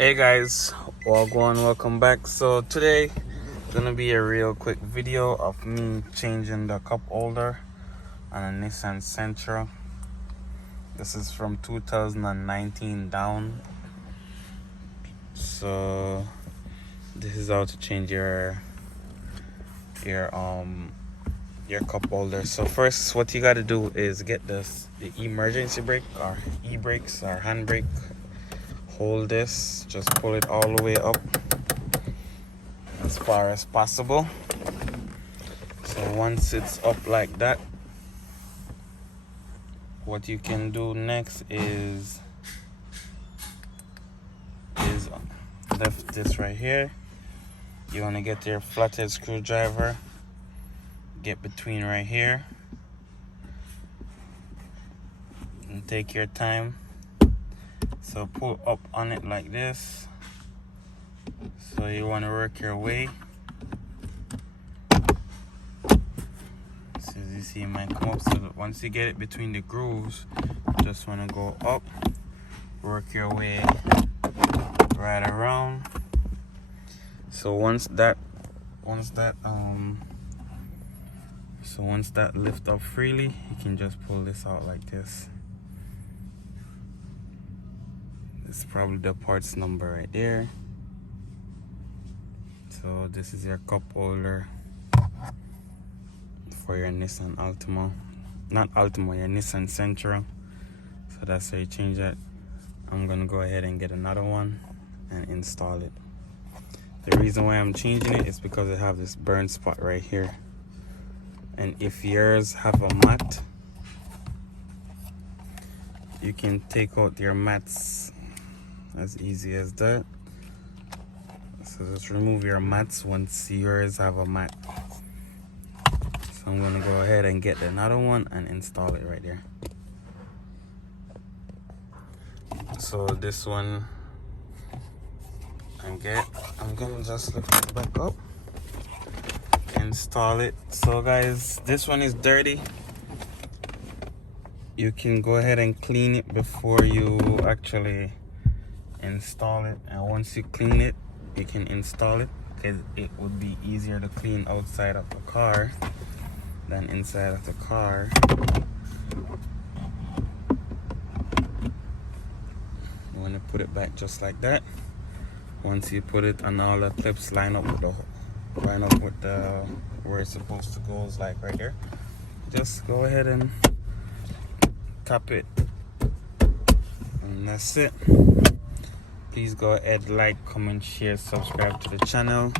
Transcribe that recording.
Hey guys, welcome back. So today it's gonna be a real quick video of me changing the cup holder on a Nissan Sentra. This is from 2019 down. So this is how to change your cup holder. So first, what you gotta do is get the emergency brake or e-brakes or handbrake. Hold this, just pull it all the way up as far as possible. So once it's up like that, what you can do next is lift this right here. You want to get your flathead screwdriver, get between right here, and take your time. So pull up on it like this. So you want to work your way. So as you see, it might come up. So once you get it between the grooves, you just want to go up, work your way right around. So once that lift up freely, you can just pull this out like this. It's probably the parts number right there. So this is your cup holder for your Nissan Altima. Not Altima, your Nissan Sentra. So that's how you change that. I'm gonna go ahead and get another one and install it. The reason why I'm changing it is because I have this burn spot right here. And if yours have a mat, you can take out your mats as easy as that. So just remove your mats once yours have a mat. So I'm gonna go ahead and get another one and install it right there. So this one I'm gonna just lift it back up, install it. So guys, this one is dirty. You can go ahead and clean it before you actually install it, and once you clean it, you can install it, because it would be easier to clean outside of the car than inside of the car. You want to put it back just like that. Once you put it on, all the clips line up with the where it's supposed to go, is like right there. Just go ahead and tap it, and that's it. Please go ahead, like, comment, share, subscribe to the channel.